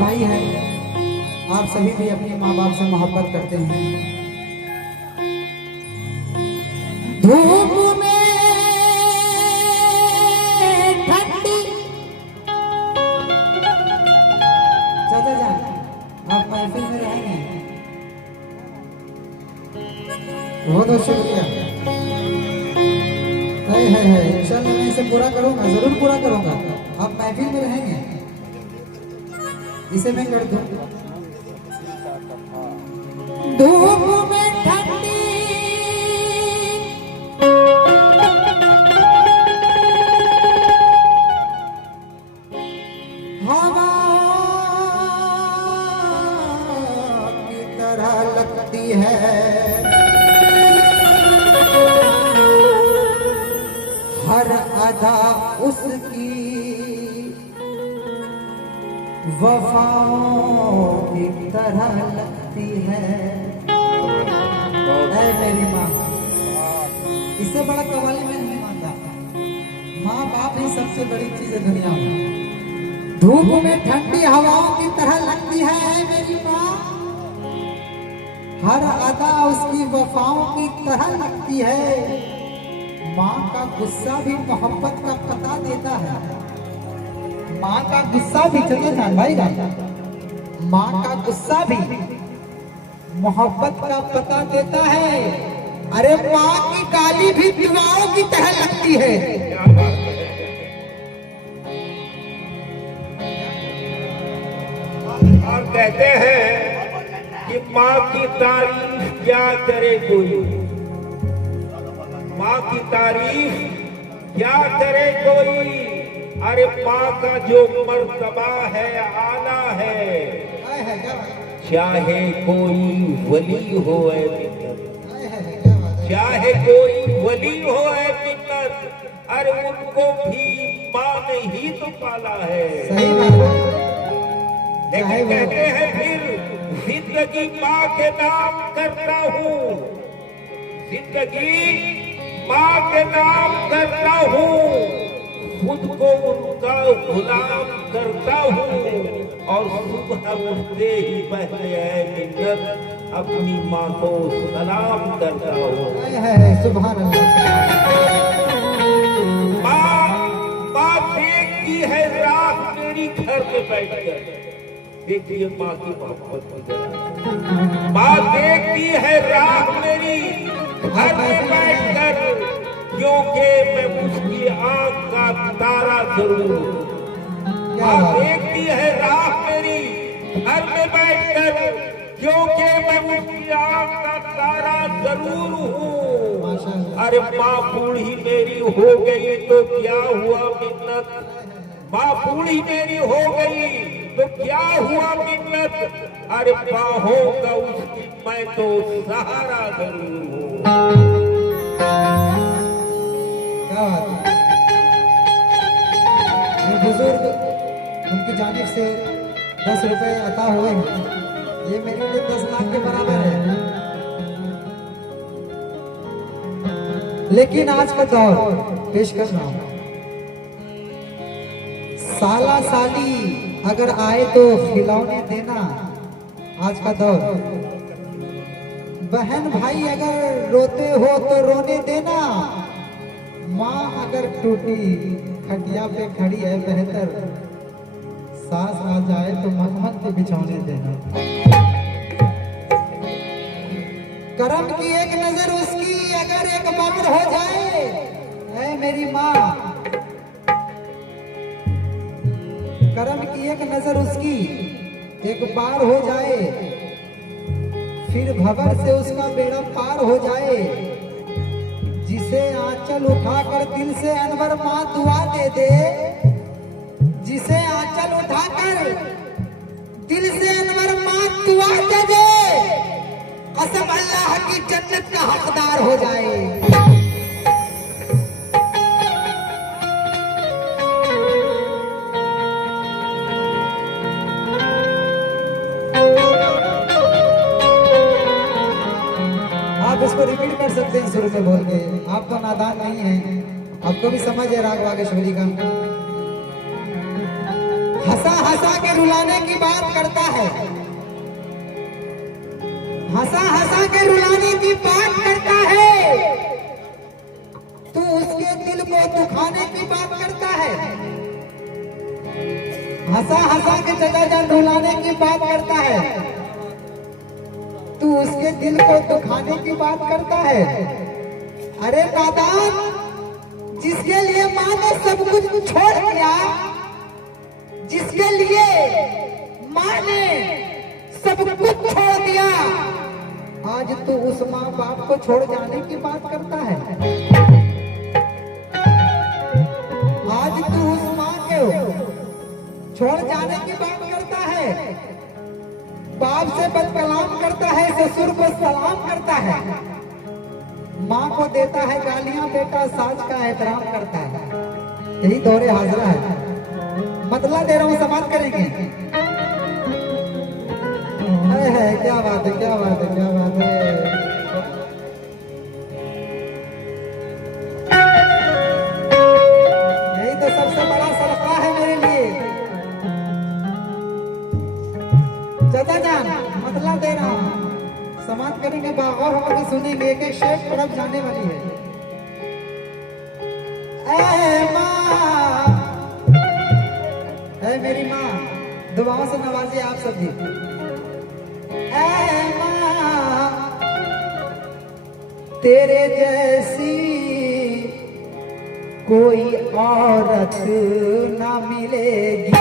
भाई हैं, आप सभी भी अपने माँ बाप से मोहब्बत करते हैं। धूप में ठंडी चाचा जान, आप महफिल में रहेंगे, बहुत बहुत शुक्रिया। है इंशाल्लाह मैं इसे पूरा करूंगा, जरूर पूरा करूंगा। आप महफिल में रहेंगे, इसे मैं कर दूं। धूप में ठंडी हवा की तरह लगती है, हर अदा उसकी वफाओं की तरह लगती है। ऐ मेरी माँ, इससे बड़ा कवाली मैं नहीं मानता। माँ बाप ही सबसे बड़ी चीज है दुनिया में। धूप में ठंडी हवाओं की तरह लगती है ऐ मेरी माँ, हर अदा उसकी वफाओं की तरह लगती है। माँ का गुस्सा भी मोहब्बत का पता देता है। माँ का गुस्सा भी, चलिए जान भाई जान, माँ का गुस्सा भी मोहब्बत का पता देता है। अरे माँ की गाली भी दुआओं की तरह लगती है। और कहते हैं कि माँ की तारीफ क्या करे कोई, माँ की तारीफ क्या करे कोई। अरे माँ का जो मर्तबा है आला है, चाहे कोई वली हो ऐ मिन्नत, चाहे कोई वली हो ऐ मिन्नत, अरे उनको भी माँ ने ही तो पाला है। लेकिन कहते हैं फिर जिंदगी माँ के नाम करता हूँ, जिंदगी माँ के नाम करता हूँ, खुद को उनका गुलाम करता हूँ, और सुबह उठते ही पहले है मिन्नत अपनी माँ को सलाम करता हूँ। सुभान अल्लाह। माँ देखती है रात मेरी घर में बैठकर, देखिए माँ की मोहब्बत की तरह। माँ देखती है रात मेरी घर में बैठकर, क्योंकि मैं उसकी आंख का तारा जरूर हूँ। माँ देखती है रात मेरी घर में बैठकर, क्योंकि मैं उसकी आंख का तारा जरूर हूँ। अरे माँ बूढ़ी मेरी हो गई तो क्या हुआ मिन्नत, माँ बूढ़ी मेरी हो गई तो क्या हुआ मिन्नत, अरे बाहों का उसकी मैं तो सहारा जरूर हूँ। बुजुर्ग उनकी जानिब से 10 रुपए अता हुए, ये मेरे लिए 10 लाख के बराबर है। लेकिन आज का दौर पेश कर रहा हूं, साला साली अगर आए तो खिलौने देना। आज का दौर, बहन भाई अगर रोते हो तो रोने देना। माँ अगर टूटी खटिया पे खड़ी है बेहतर, सास आ जाए तो मखमल के बिछौने देना। करम की एक नजर उसकी अगर एक बार हो जाए, ऐ मेरी माँ, करम की एक नजर उसकी एक बार हो जाए, फिर भंवर से उसका बेड़ा पार हो जाए। जिसे आंचल उठाकर दिल से अनवर माँ दुआ दे दे, जिसे आंचल उठाकर दिल से अनवर माँ दुआ दे दे, कसम अल्लाह की जन्नत का हकदार हो जाए। आप इसको रिपीट कर सकते हैं शुरू में बोल के, आप तो नादान नहीं है, आपको भी समझ है राग वागेश्वरी का। हंसा हंसा के रुलाने की बात करता है, हंसा हंसा के रुलाने की बात करता है, तू उसके दिल को दुखाने की बात करता है। हंसा हंसा के चचा जान रुलाने की बात करता है, तू उसके दिल को दुखाने की बात करता है। अरे नादान, जिसके लिए माँ ने सब कुछ छोड़ दिया, जिसके लिए माँ ने सब कुछ छोड़ दिया, आज तू उस माँ बाप को छोड़ जाने की बात करता है। आज तू उस माँ को छोड़ जाने की बात करता है, बाप से बदकलाम करता है, ससुर को सलाम करता है, माँ को देता है गालियां, बेटा सास का एहतराम करता है। यही दौरे हाजरा है। मतलब दे रहा हूँ, समाप्त करेंगे। है क्या बात है, क्या बात है, क्या बात है। यही तो सबसे बड़ा सदका है मेरे लिए। चाचा जान मतलब दे रहा हूँ, समाप्त करेंगे, बागौर होकर के सुनेंगे, एक एक शेर तरफ जाने वाली है। ऐ माँ, ऐ मेरी माँ, दुआओं से नवाजे आप सभी। ऐ माँ, तेरे जैसी कोई औरत ना मिलेगी।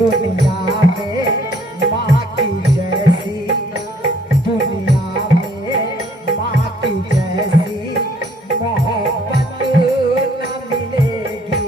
दुनिया में माँ की जैसी, दुनिया में माँ की जैसी मोहब्बत न मिलेगी।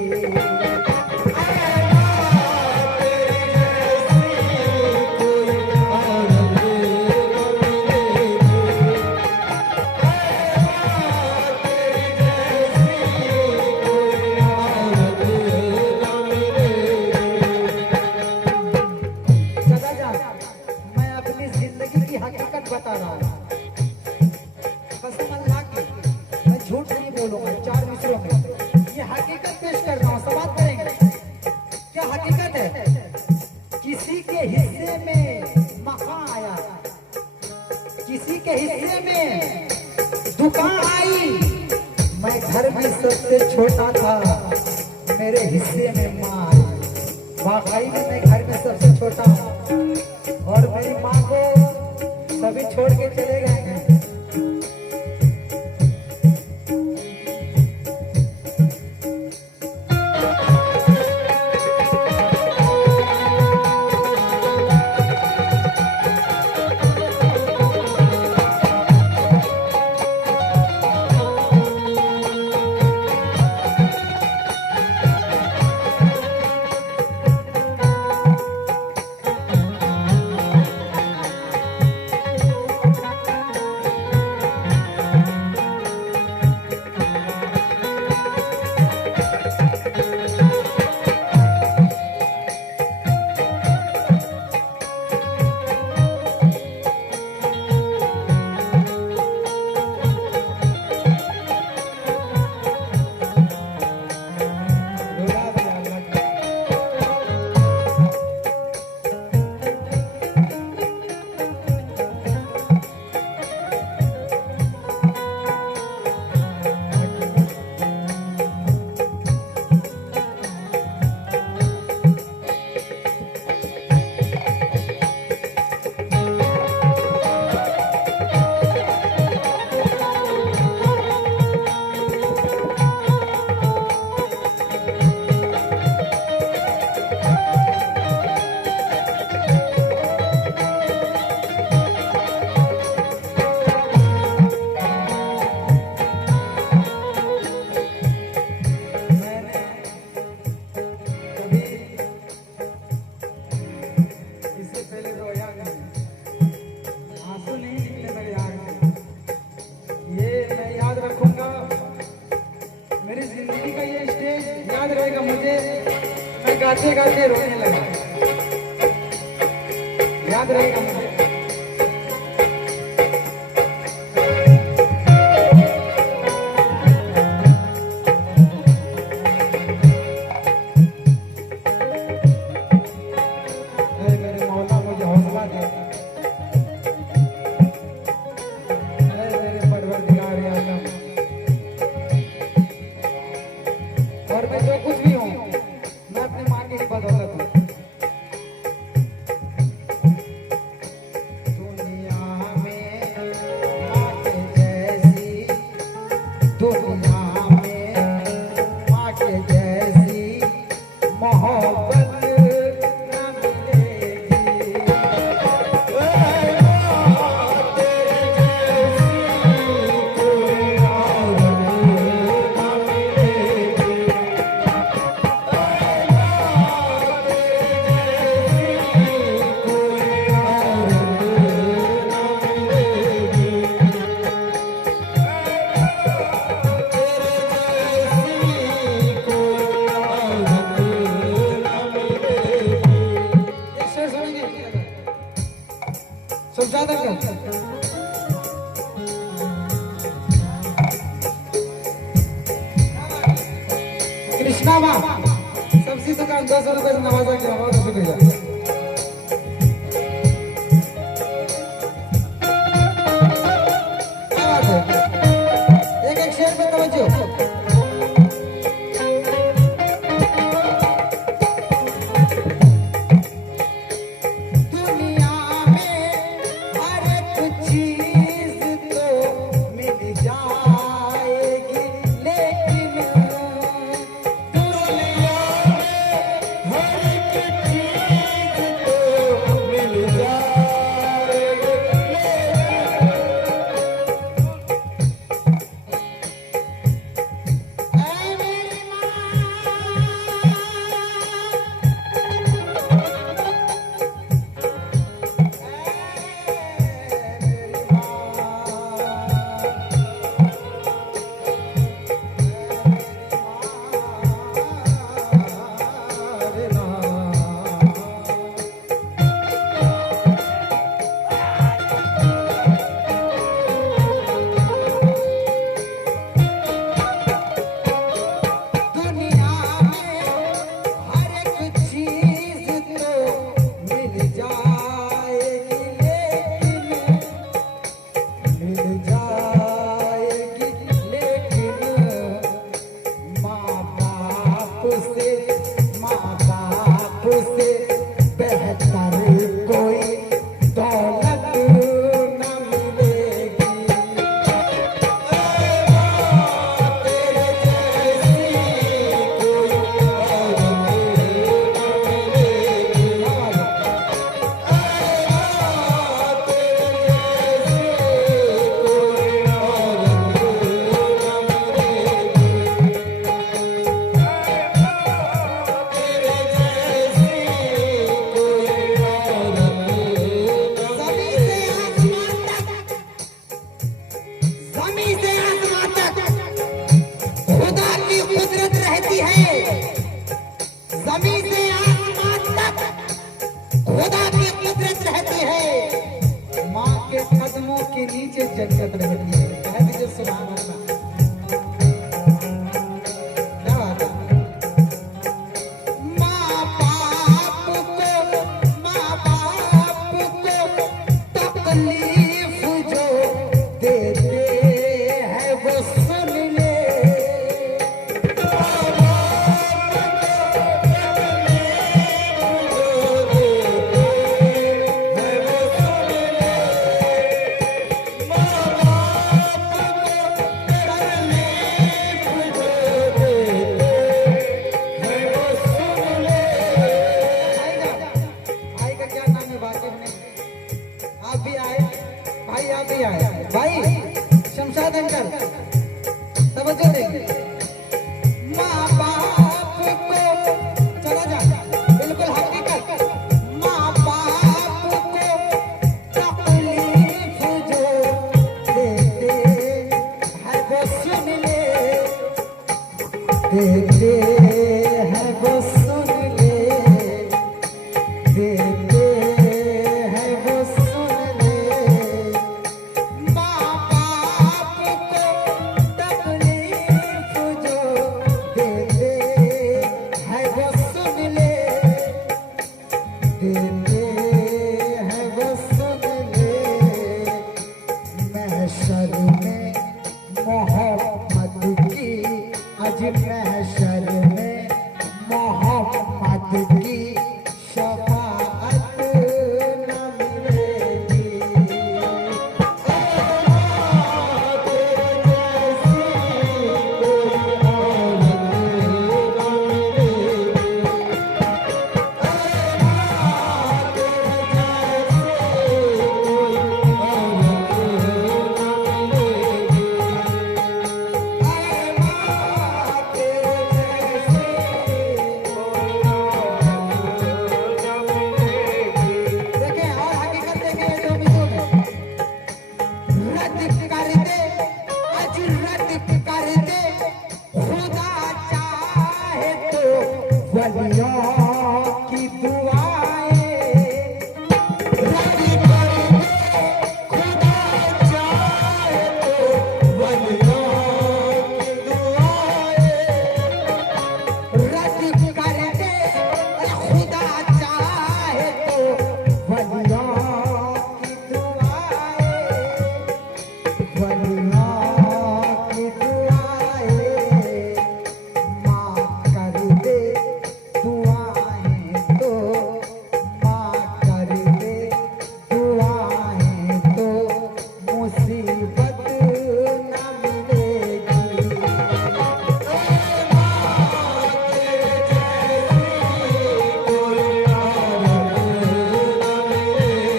बता रहा हूँ, कसम अल्लाह की, मैं झूठ नहीं बोलूंगा। 4 मिसरों में ये हकीकत पेश कर रहा हूँ, समाप्त करेंगे। क्या हकीकत है? किसी के हिस्से में मकान आया, किसी के हिस्से में दुकान आई, मैं घर में सबसे छोटा था, मेरे हिस्से में माँ आई। वाकई में मैं घर में सबसे छोटा हूँ और मेरी माँ को सभी छोड़ के चले गए हैं। दीदी का ये स्टेज याद रहेगा मुझे, मैं गाते गाते रोने लगा, याद रहेगा मुझे। ऐ मेरे मौला मुझे हौसला दे, ऐ मेरे परवरदिगार या अल्लाह। और मैं जो कुछ भी हूँ, मैं अपने माँ की ही बदौलत हूँ। दुनिया में माँ के जैसी, दुनिया में माँ के जैसी मोहब्बत न मिलेगी। ऐ माँ तेरे जैसी कोई और न मिलेगी। समझाता क्यों? कृष्णा माँ सब्जी दुकान 200 रुपए से नवाजा किया, बहुत शुक्रिया। क्या बात है, एक एक शेर पे तवज्जो। दुनिया में हर एक चीज तो मिल जाएगी, लेकिन दुनिया में हर एक चीज तो मिल जाएगी, ऐ मेरी दुनिया में हर एक चीज तो मिल जाएगी, लेकिन मिल जाएगी, लेकिन माँ बाप से बेहतर कोई दौलत न मिलेगी। ऐ माँ तेरे जैसी कोई और न मिलेगी। ऐ माँ तेरे जैसी कोई और न मिलेगी। तेरे जैसी कोई और ज़मीन से आसमान तक खुदा की कुदरत रहती है। ज़मीन से आसमान तक खुदा की कुदरत रहती है। माँ के कदमों के नीचे जन्नत रहती है। कह दीजिए सुभान अल्लाह। क्या बात है? माँ बाप को तकलीफ जो देते हैं वो सुन ले। माँ बाप को तकलीफ जो देते हैं वो सुन ले। माँ बाप देते हैं वो सुन ले, देते हैं वो सुन ले, माँ बाप को तकलीफ जो देते हैं वो सुन ले, देते हैं वो सुन ले, महशर में मोहब्बत की, आज महशर में मोहब्बत की शफाअत न मिलेगी। तेरे जैसी कोई औरत न मिलेगी। वलियों की दुआएं रद्द कर दे, खुदा चाहे तो वलियों की दुआएं रद्द कर दे, खुदा चाहे तो वलियों की दुआएं, वलियों की दुआएं माफ कर दे, दुआएं तो माफ कर दे, दुआएं तो मुसीबत न मिलेगी। तेरे जैसी कोई औरत न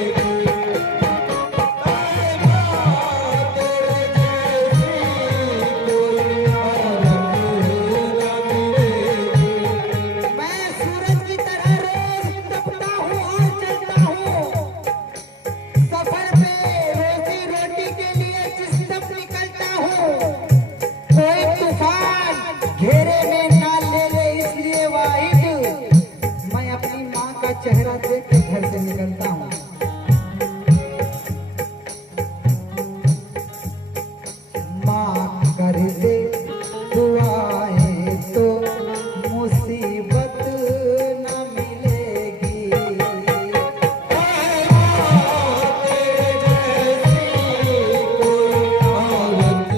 मिलेगी। तेरे जैसी मैं सूरज की तरह रोज तपता हूँ और चलता हूँ, सफर पे रोजी रोटी के लिए जिस तरफ निकलता हूँ, कोई तूफान घेरे में ना ले ले, इसलिए वाहिद मैं अपनी माँ का चेहरा देख के घर से निकलता हूँ। माफ कर दे, दुआएं तो मुसीबत न मिलेगी। तेरे जैसी कोई औरत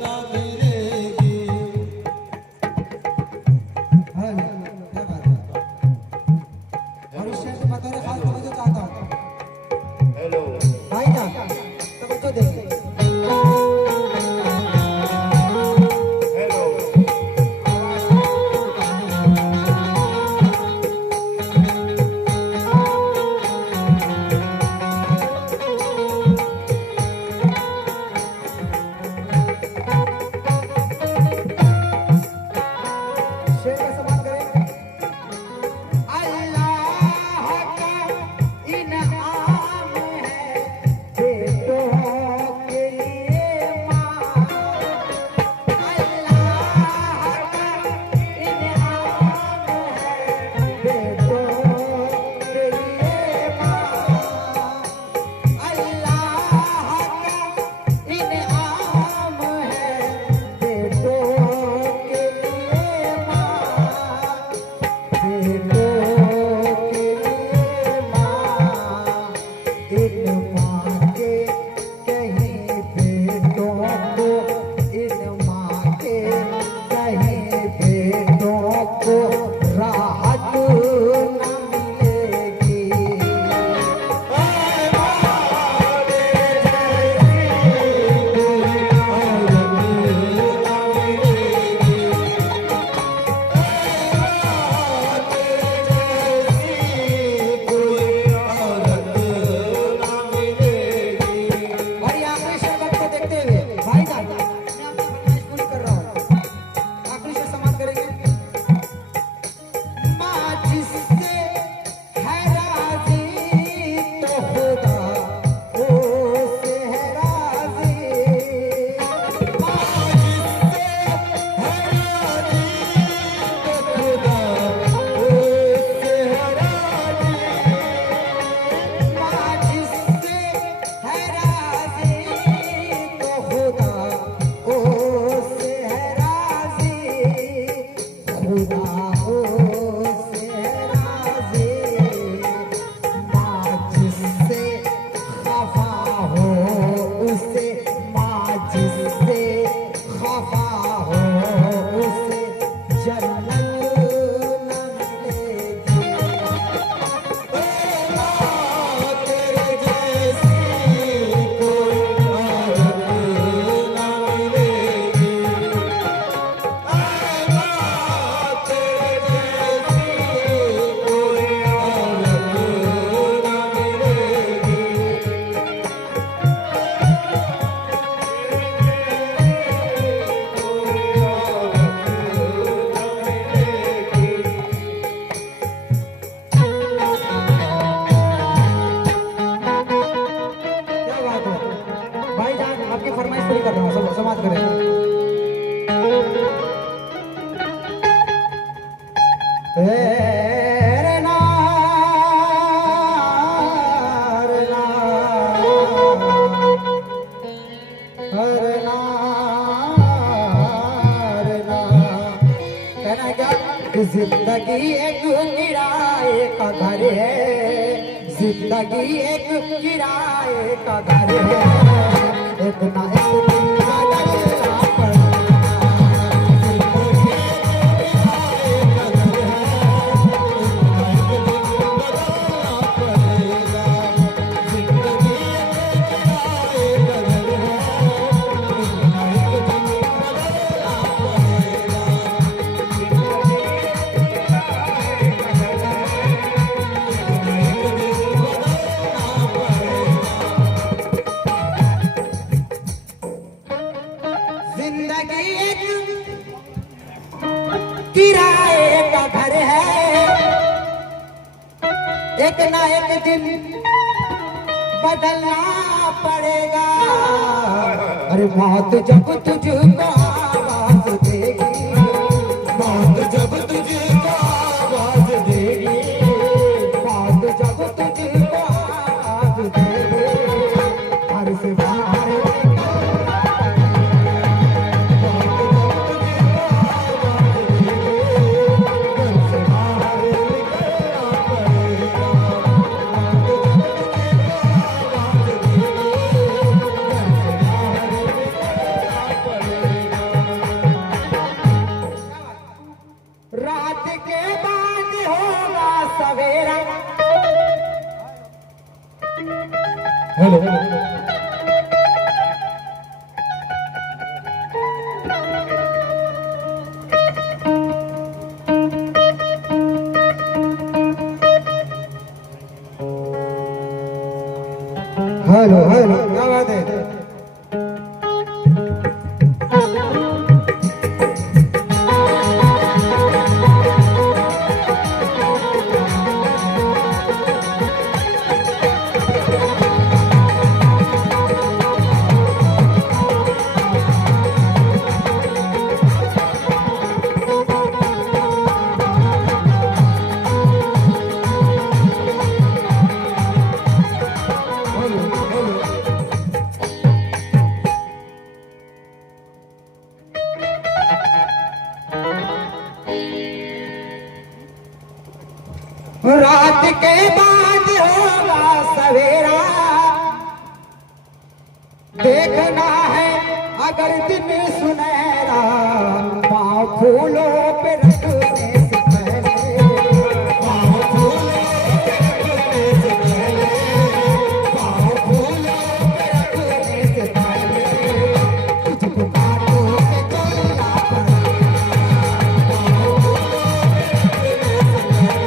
न मिलेगी। खुदा उससे राज़ी, माँ जिससे खफा हो उससे, माँ जिससे खफा हो उससे जन्नत न मिलेगी। ए माँ तेरे जैसी कोई औरत न मिलेगी। ए माँ तेरे जैसी कोई औरत न मिलेगी। क्या बात है भाईजान, आपकी फरमाइश पूरी कर रहा हूँ, सब समाप्त करें। रे ना, रे ना, रे ना, रे ना। कहना क्या, जिंदगी एक किराए का घर है, जिंदगी एक किराए का घर है, एक ना एक दिन बदलना पड़ेगा। जिंदगी एक किराए का घर है, एक ना एक दिन बदलना पड़ेगा। जिंदगी एक किराए का घर है, एक ना एक दिन बदलना पड़ेगा। जिंदगी एक किराए का घर है, एक ना एक दिन बदलना पड़ेगा। अरे मौत जब तुझको आवाज देगी, मौत जब तुझको आवाज देगी, मौत जब तुझको आवाज देगी, घर से बाहर रात के बाद होगा सवेरा। हेलो हेलो हेलो, क्या बात है? रात के बाद होगा सवेरा, देखना है अगर दिन सुनहरा, पाँव फूलों पे रखने से पहले, पाँव फूलों पे रखने से पहले, पाँव फूलों पे रखने से पहले, तुझको कांटों पे चलना पड़ेगा। पाँव फूलों पे रखने से पहले,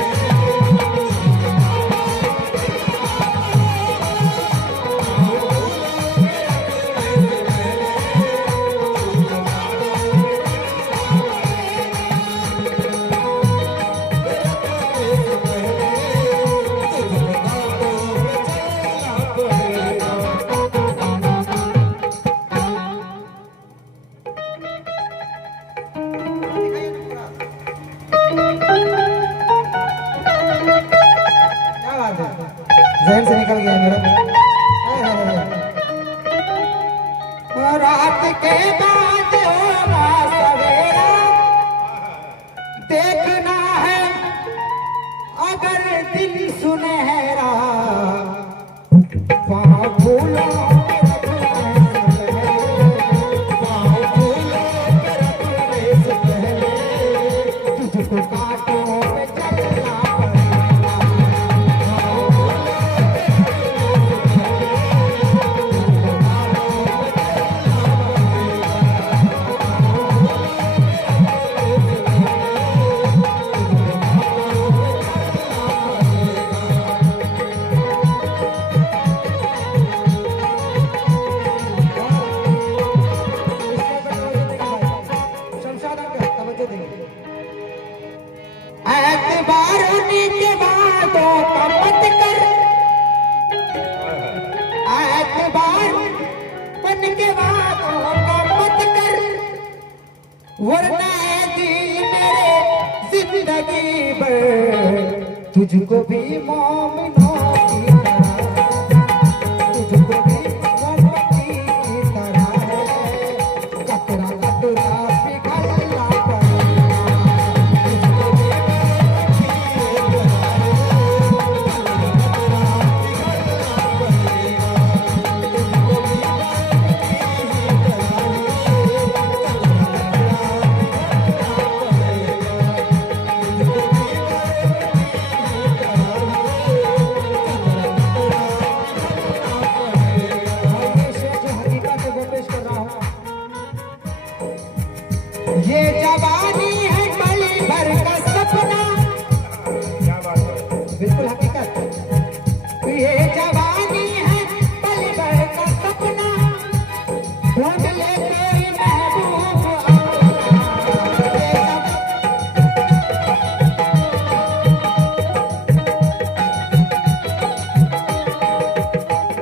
जहन से निकल गया मेरा। रात के बाद होगा सवेरा, दिन सुनहरा पाँव फूलों पे रख पहले, पाँव फूलों पे रख पहले, तुझको कांटों पे चलना पड़ेगा। पाँव फूलों पे रख एतबार होने के बातों का मत कर, एतबार होने के बातों का मत कर, वरना है दिल मेरे जिंदगी भर तुझको भी मोमिनों की तरह, तुझको भी मोमबत्ती की तरह है, कतरा कतरा पिघलना पड़ेगा। तुझको भी ये जवानी है पल भर का सपना, क्या बात है? बिल्कुल हकीकत। ये जवानी है पल भर का सपना, ढूंढ ले कोई महबूब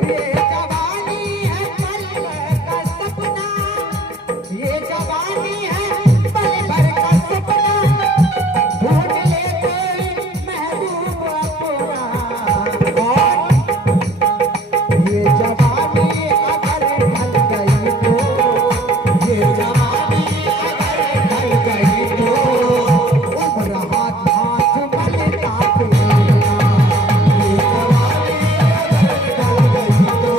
ये जवानी है पल भर का सपना, ये जवानी है पल भर का सपना, ढूंढ ले कोई महबूब अपना। और ये जवानी अगर ढल गई तो, ये जवानी अगर ढल गई तो, उम्र हाथ हाथ मलता फिरेगा। ये जवानी अगर ढल गई तो,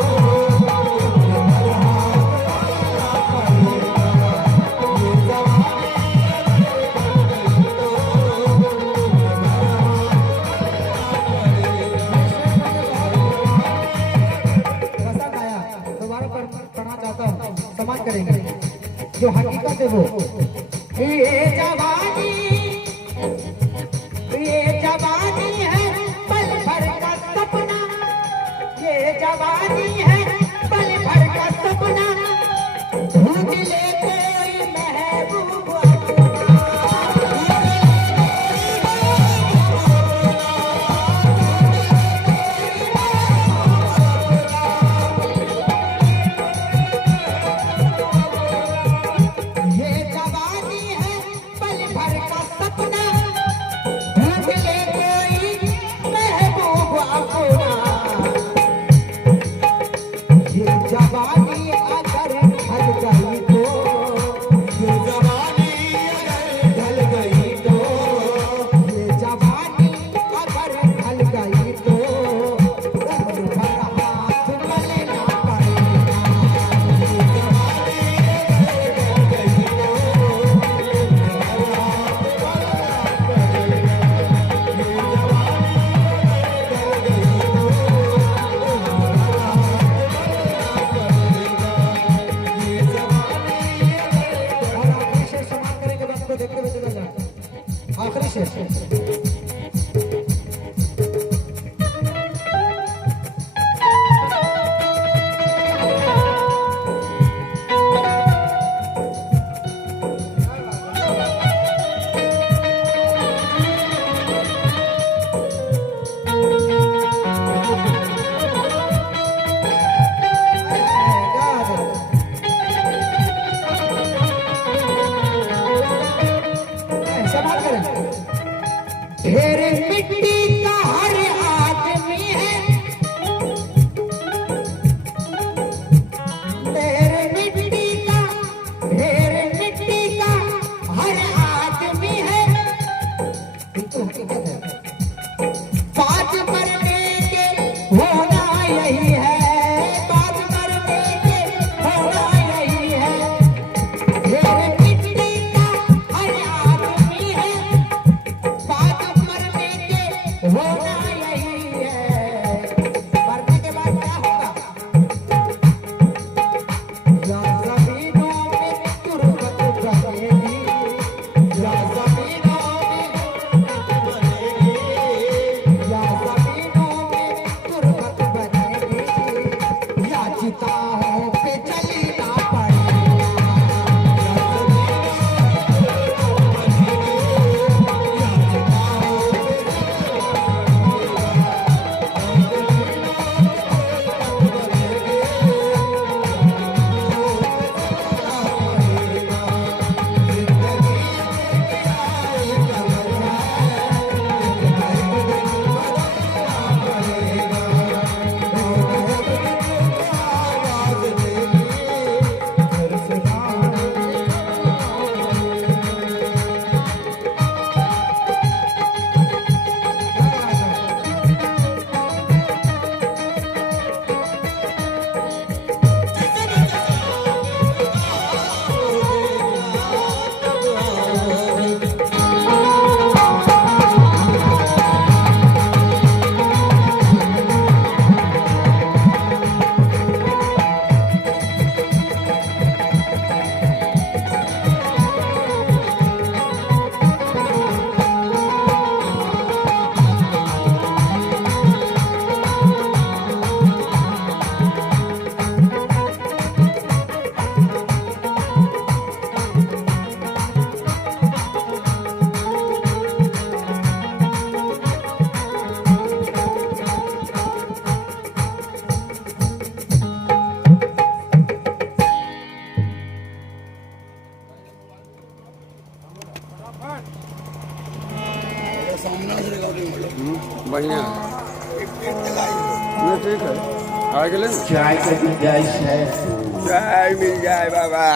पसंद आया दोबारा पढ़ना चाहता हूँ, समाज करेंगे जो हकीकत है वो। ये जवानी है पल भर का सपना, ये जवानी है पल भर का सपना, ढूंढ ले कोई महबूब अपना। ये जवानी है पल भर का सपना, ढूंढ ले कोई महबूब अपना। ये जवानी अगर ढल गई तो, ये जवानी अगर ढल गई तो, ये जवानी अगर ढल गई तो, उम्र भर हाथ मलना पड़ेगा। ये जवानी और आखिरी शेर समाप्त करेंगे, बस को देखते हुए चला जाए। आखिरी शेर समाप्त करें। ढेर मिट्टी का हर आदमी है, ढेर मिट्टी का हर आदमी है, बिल्कुल हकीकत है। पाँच बढ़िया नहीं ठीक है आगे ले चाय का गुंजाइश है चाय मिल जाए बाबा।